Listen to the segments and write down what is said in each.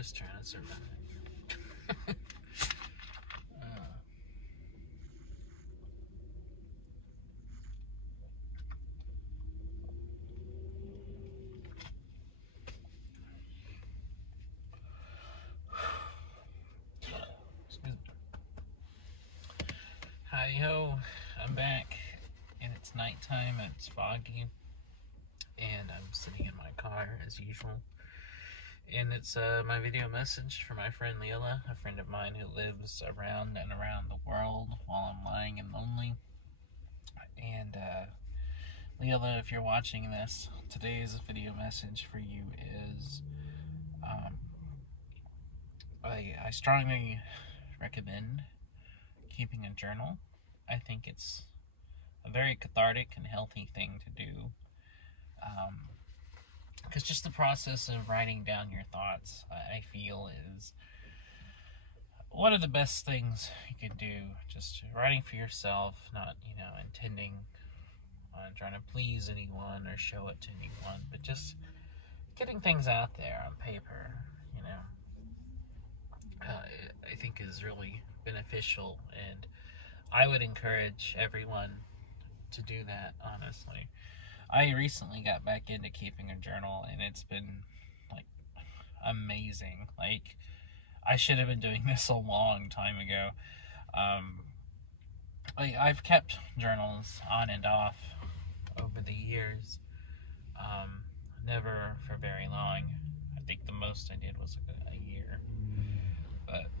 just trying to survive. Hi ho, I'm back, and it's nighttime, and it's foggy, and I'm sitting in my car as usual. And it's my video message for my friend Lilla, a friend of mine who lives around and around the world while I'm lying and lonely. And Lilla, if you're watching this, today's video message for you is I strongly recommend keeping a journal. I think it's a very cathartic and healthy thing to do. Because just the process of writing down your thoughts, I feel, is one of the best things you can do. Just writing for yourself, not, intending on trying to please anyone or show it to anyone, but just getting things out there on paper, I think is really beneficial, and I would encourage everyone to do that, honestly. I recently got back into keeping a journal, and it's been, amazing. I should have been doing this a long time ago. I've kept journals on and off over the years. Never for very long. I think the most I did was a year. But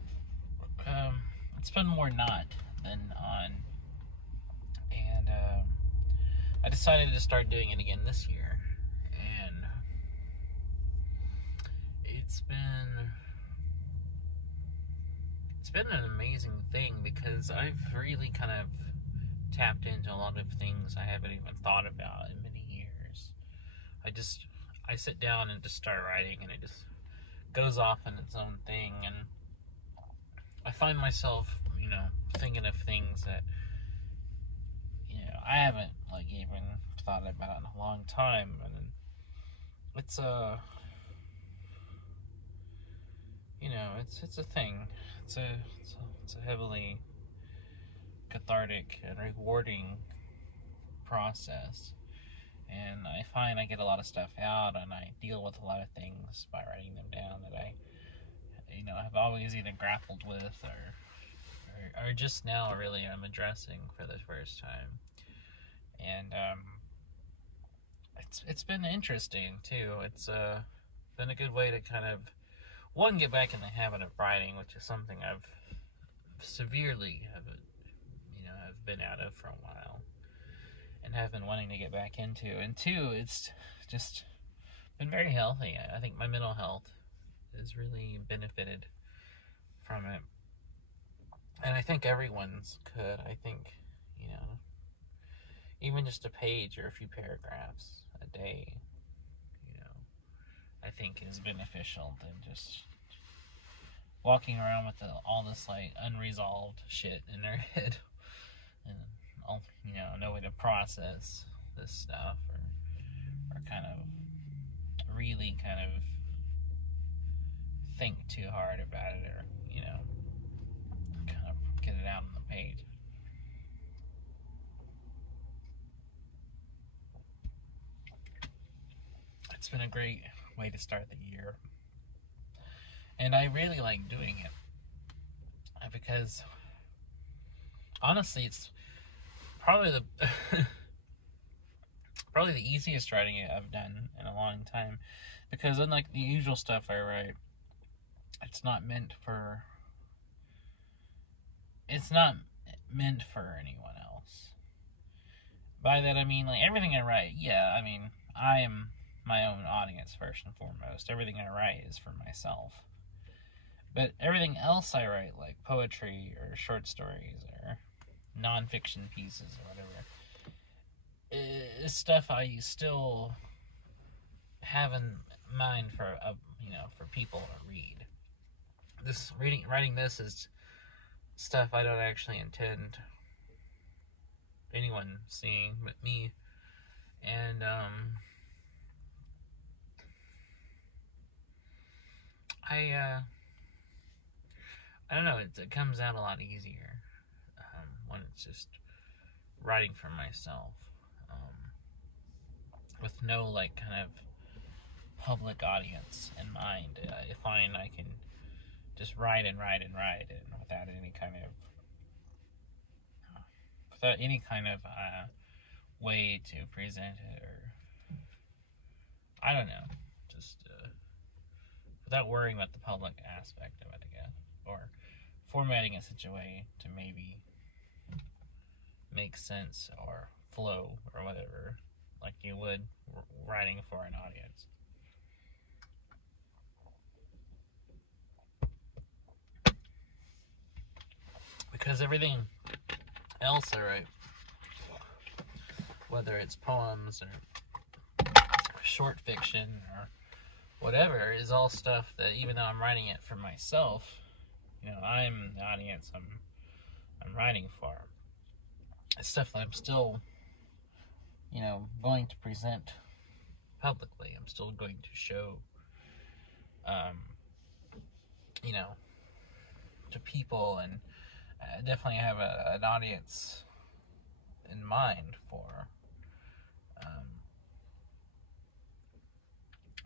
it's been more not than on. And I decided to start doing it again this year. And it's been an amazing thing, because I've really kind of tapped into a lot of things I haven't even thought about in many years. I sit down and just start writing, and it just goes off in its own thing, and I find myself, thinking of things that, I haven't, even thought about in a long time, and it's it's a thing. It's a heavily cathartic and rewarding process. And I find I get a lot of stuff out, and I deal with a lot of things by writing them down that I, have always either grappled with or just now really I'm addressing for the first time. And it's been interesting too. It's been a good way to kind of, one, get back in the habit of writing, which is something I've severely have been out of for a while, and have been wanting to get back into. And two, it's just been very healthy. I think my mental health has really benefited from it, and I think everyone's could. I think, even just a page or a few paragraphs a day, I think is beneficial than just walking around with all this unresolved shit in their head, and no way to process this stuff, or kind of really think too hard about it, or kind of get it out on the page. It's been a great way to start the year, and I really like doing it, because honestly it's probably the easiest writing I've done in a long time, because unlike the usual stuff I write, it's not meant for anyone else. By that I mean, everything I write, I am my own audience first and foremost. Everything I write is for myself. But everything else I write, like poetry or short stories or nonfiction pieces or whatever, is stuff I still have in mind for people to read. Writing this is stuff I don't actually intend anyone seeing but me, and I don't know, it comes out a lot easier when it's just writing for myself, with no, like, kind of public audience in mind. I find I can just write and write and write, and without any kind of way to present it, or I don't know, just without worrying about the public aspect of it, I guess, or formatting it in such a way to maybe make sense or flow or whatever, like you would writing for an audience. Because everything else I write, whether it's poems or short fiction or whatever, is all stuff that, even though I'm writing it for myself, I'm the audience I'm writing for. It's stuff that I'm still, going to present publicly. I'm still going to show, to people, and I definitely have an audience in mind for.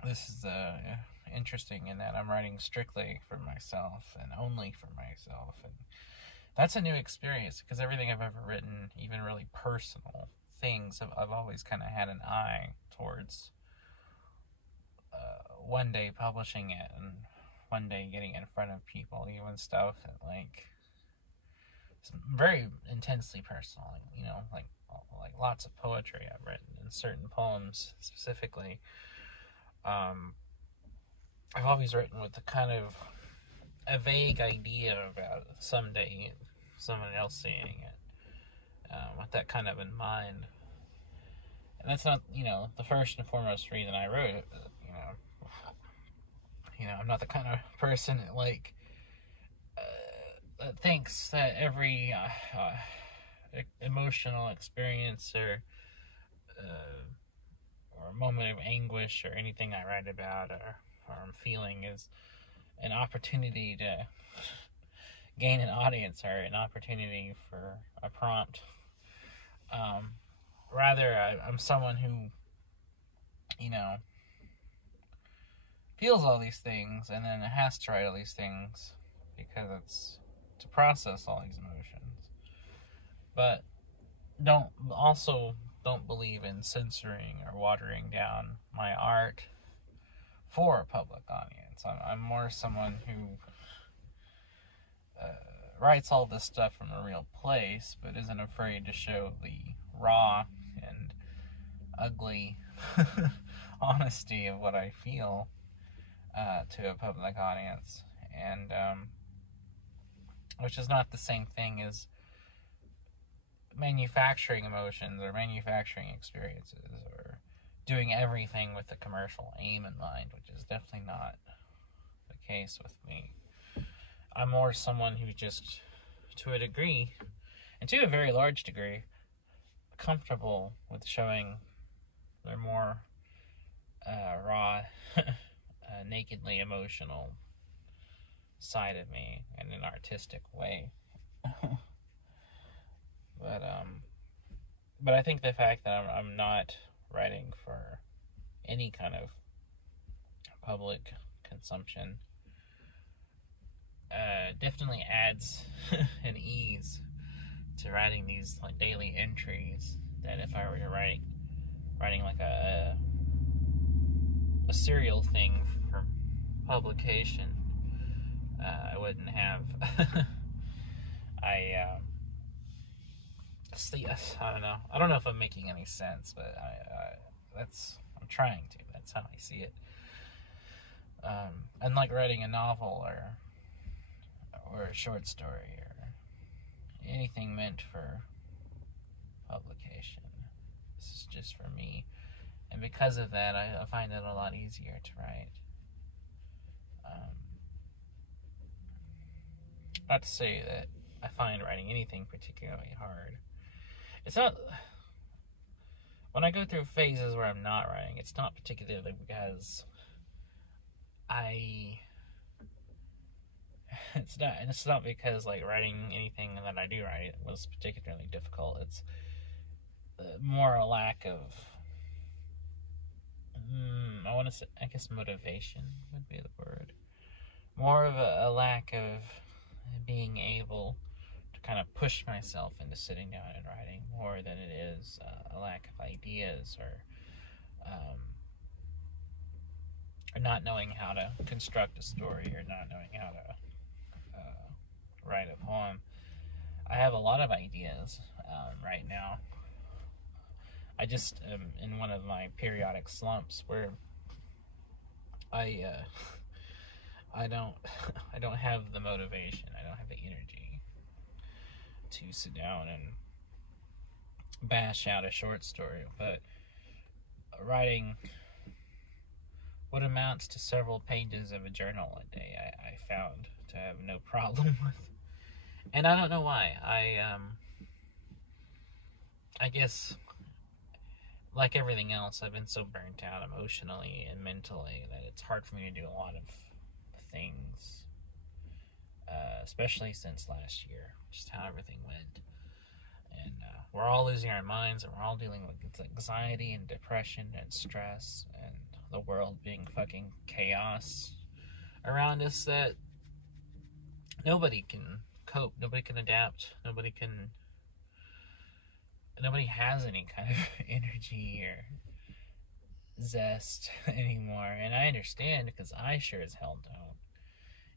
This is interesting in that I'm writing strictly for myself and only for myself, and that's a new experience, because everything I've ever written, even really personal things, I've always kind of had an eye towards one day publishing it, and one day getting in front of people, even stuff that, like, it's very intensely personal, like lots of poetry I've written, and certain poems specifically. I've always written with a kind of a vague idea about someday someone else seeing it, with that kind of in mind. And that's not, the first and foremost reason I wrote it. I'm not the kind of person that, like, that thinks that every emotional experience or moment of anguish or anything I write about or I'm feeling is an opportunity to gain an audience or an opportunity for a prompt. Rather, I'm someone who, feels all these things and then has to write all these things because it's to process all these emotions. But don't believe in censoring or watering down my art for a public audience. I'm more someone who writes all this stuff from a real place, but isn't afraid to show the raw and ugly honesty of what I feel to a public audience, and which is not the same thing as manufacturing emotions or manufacturing experiences or doing everything with a commercial aim in mind, which is definitely not the case with me. I'm more someone who just, to a degree, and to a very large degree, comfortable with showing their more raw, nakedly emotional side of me in an artistic way. But I think the fact that I'm not writing for any kind of public consumption definitely adds an ease to writing these, like, daily entries, that if I were to writing like a serial thing for publication, I wouldn't have. I don't know. I don't know if I'm making any sense, but I'm trying to. That's how I see it. Unlike writing a novel or a short story or anything meant for publication, this is just for me, and because of that, I find it a lot easier to write. Not to say that I find writing anything particularly hard. It's not. When I go through phases where I'm not writing, it's not particularly because I it's not because like writing anything that I do write was particularly difficult. It's more a lack of I want to say, I guess motivation would be the word. More of a lack of being able to kind of push myself into sitting down and writing more than it is a lack of ideas or not knowing how to construct a story or not knowing how to write a poem. I have a lot of ideas right now. I just am in one of my periodic slumps where I I don't I don't have the motivation. I don't have the energy to sit down and bash out a short story. But writing what amounts to several pages of a journal a day, I found to have no problem with, and I don't know why. I guess, like everything else, I've been so burnt out emotionally and mentally that it's hard for me to do a lot of things, especially since last year, just how everything went. And we're all losing our minds, and we're all dealing with anxiety and depression and stress, and the world being fucking chaos around us that nobody can cope, nobody can adapt, nobody has any kind of energy or zest anymore. And I understand, because I sure as hell don't.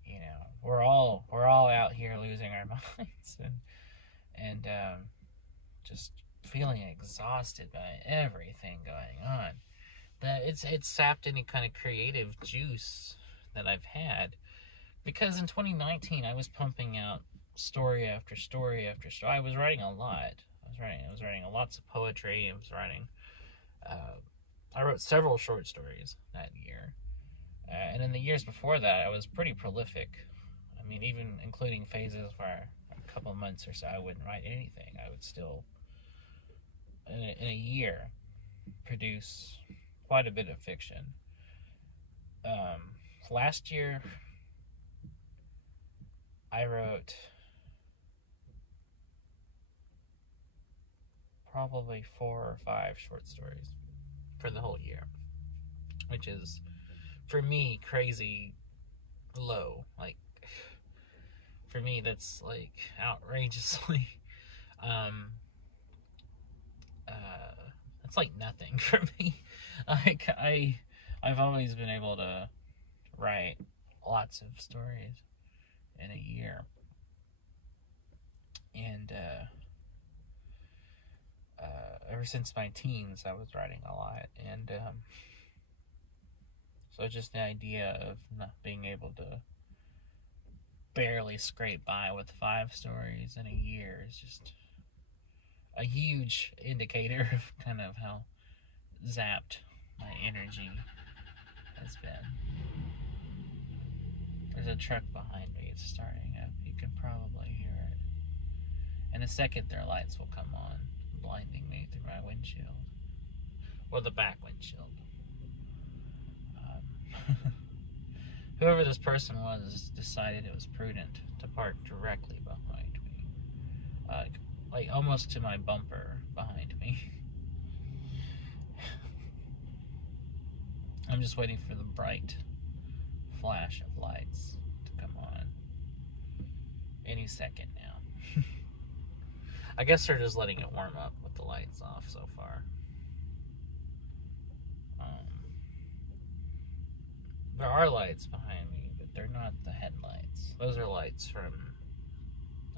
You know, we're all out here losing our minds and just feeling exhausted by everything going on. That it's sapped any kind of creative juice that I've had, because in 2019 I was pumping out story after story after story. I was writing a lot. I was writing lots of poetry. I wrote several short stories that year, and in the years before that, I was pretty prolific. I mean, even including phases where a couple of months or so I wouldn't write anything. I would still, in a year, produce quite a bit of fiction. Last year, I wrote probably 4 or 5 short stories for the whole year, which is, for me, crazy low. Like, for me, that's like outrageously that's like nothing for me. Like, I've always been able to write lots of stories in a year, and ever since my teens, I was writing a lot, and so just the idea of not being able to barely scrape by with 5 stories in a year is just a huge indicator of kind of how zapped my energy has been. There's a truck behind me. It's starting up. You can probably hear it. In a second, their lights will come on, blinding me through my windshield. Or the back windshield. Whoever this person was decided it was prudent to park directly behind me. Like almost to my bumper behind me. I'm just waiting for the bright flash of lights to come on any second now. I guess they're just letting it warm up with the lights off so far. There are lights behind me, but they're not the headlights. Those are lights from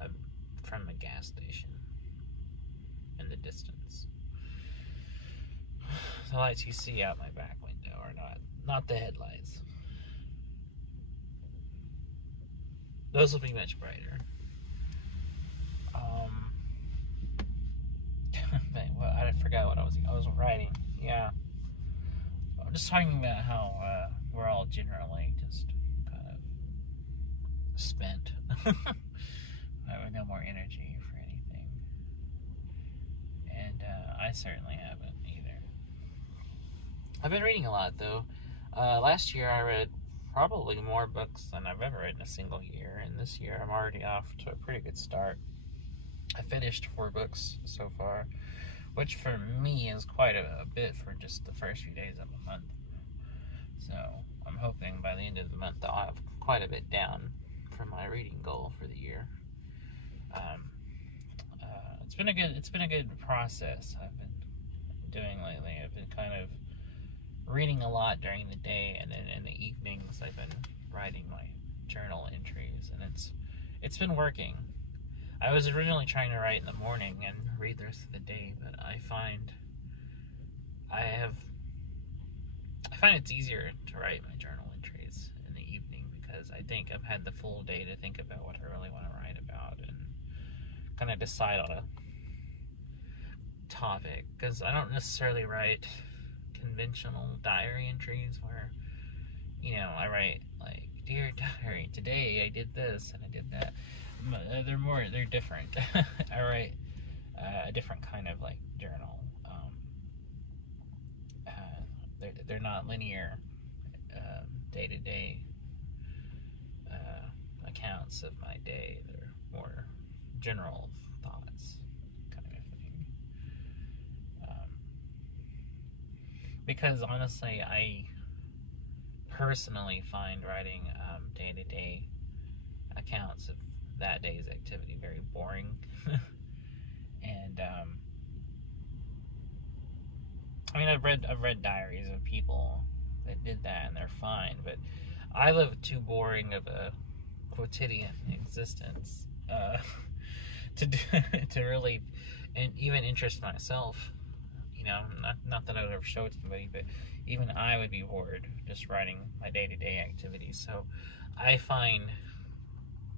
a gas station in the distance. The lights you see out my back window are not the headlights. Those will be much brighter. I forgot what I was writing. Yeah. I'm just talking about how we're all generally just kind of spent. I have no more energy for anything. And I certainly haven't either. I've been reading a lot, though. Last year I read probably more books than I've ever read in a single year, and this year I'm already off to a pretty good start. I finished 4 books so far, which for me is quite a bit for just the first few days of a month. So I'm hoping by the end of the month I'll have quite a bit down for my reading goal for the year. It's been a good process I've been doing lately. I've been kind of reading a lot during the day, and then in the evenings I've been writing my journal entries, and it's been working. I was originally trying to write in the morning and read the rest of the day, but I find it's easier to write my journal entries in the evening, because I think I've had the full day to think about what I really want to write about and kind of decide on a topic, because I don't necessarily write conventional diary entries where, I write like, "Dear diary, today I did this and I did that." They're different. I write a different kind of like journal. They're not linear day-to-day accounts of my day. They're more general thoughts kind of thing. Because honestly, I personally find writing day-to-day accounts of that day's activity very boring. And I've read diaries of people that did that and they're fine, but I live too boring of a quotidian existence to to really and even interest myself. Not that I would ever show it to anybody, but even I would be bored just writing my day-to-day activities. So I find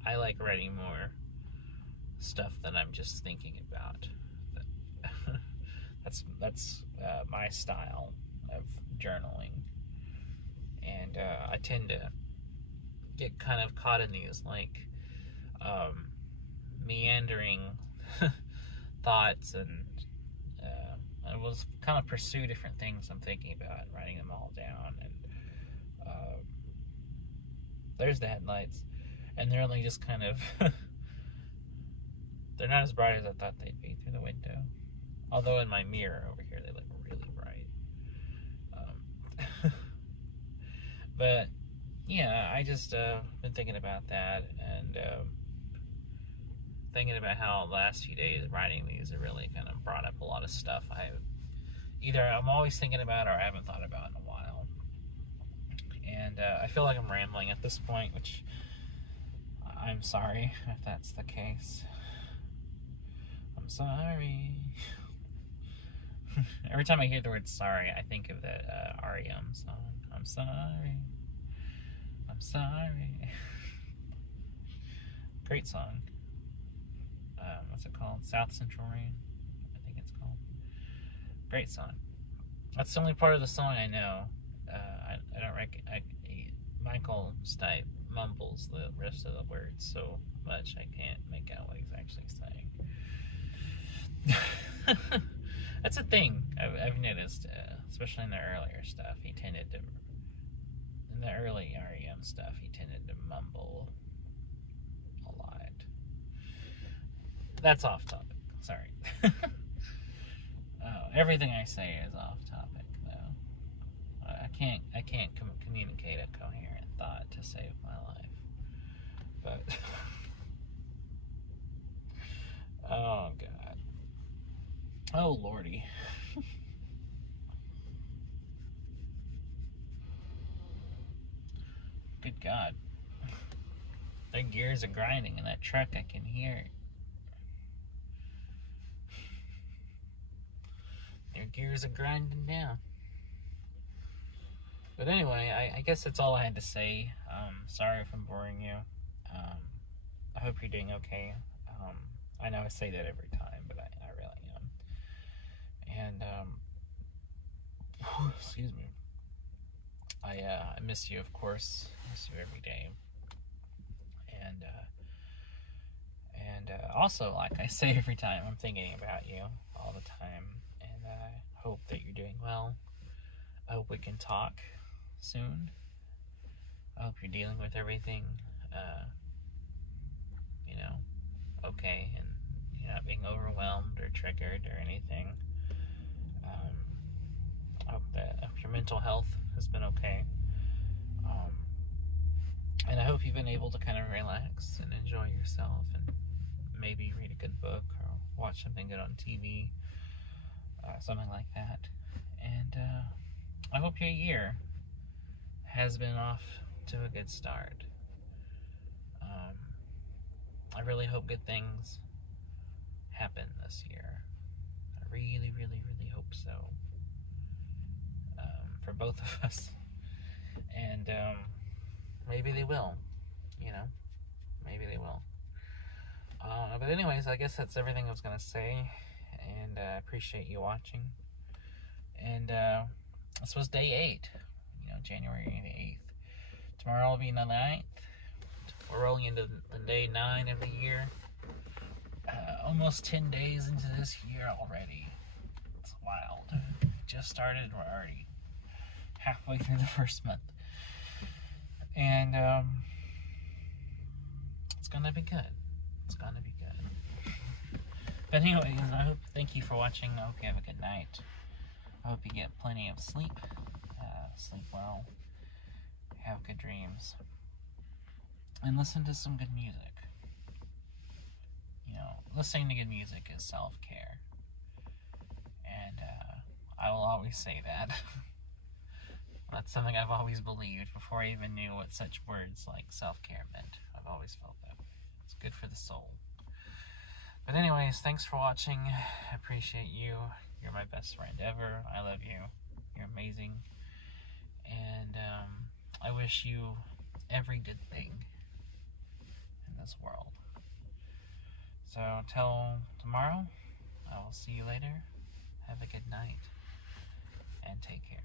I like writing more stuff that I'm just thinking about. That's my style of journaling, and I tend to get kind of caught in these like meandering thoughts, and I will kind of pursue different things I'm thinking about, and writing them all down. And there's the headlights, and they're only just kind of they're not as bright as I thought they'd be through the window. Although in my mirror over here they look really bright. But yeah, I just been thinking about that, and thinking about how the last few days writing these have really kind of brought up a lot of stuff I'm always thinking about, or I haven't thought about in a while. And I feel like I'm rambling at this point, which I'm sorry if that's the case. I'm sorry. Every time I hear the word sorry, I think of that REM song. I'm sorry. I'm sorry. Great song. What's it called? South Central Rain, I think it's called. Great song. That's the only part of the song I know. I don't reckon. Michael Stipe mumbles the rest of the words so much I can't make out what he's actually saying. That's a thing I've noticed, especially in the earlier stuff. In the early REM stuff, he tended to mumble a lot. That's off topic. Sorry. Everything I say is off topic, though. I can't communicate a coherent thought to save my life. But oh God. Oh Lordy. Good God. Their gears are grinding in that truck. I can hear it. Their gears are grinding down. But anyway, I guess that's all I had to say. Sorry if I'm boring you. I hope you're doing okay. I know I say that every time, but I really am. And excuse me. I miss you, of course. I miss you every day. And also, like I say every time, I'm thinking about you all the time. And I hope that you're doing well. I hope we can talk soon. I hope you're dealing with everything, you know, okay, and you're not being overwhelmed or triggered or anything. I hope your mental health has been okay. And I hope you've been able to kind of relax and enjoy yourself and maybe read a good book or watch something good on TV, something like that. And I hope your year has been off to a good start. I really hope good things happen this year. I really, really, really hope so. For both of us. And maybe they will, you know? Maybe they will. But anyways, I guess that's everything I was going to say. And I appreciate you watching. And this was day 8. January the 8th. Tomorrow will be the 9th. We're rolling into the day 9 of the year. Almost 10 days into this year already. It's wild. Just started, we're already halfway through the first month. And it's gonna be good. It's gonna be good. But anyways, thank you for watching. I hope you have a good night. I hope you get plenty of sleep. Sleep well. Have good dreams. And listen to some good music. Listening to good music is self-care. And I will always say that. That's something I've always believed before I even knew what such words like self-care meant. I've always felt that way. It's good for the soul. But anyways, thanks for watching. I appreciate you. You're my best friend ever. I love you. You're amazing. And I wish you every good thing in this world. So until tomorrow, I will see you later. Have a good night and take care.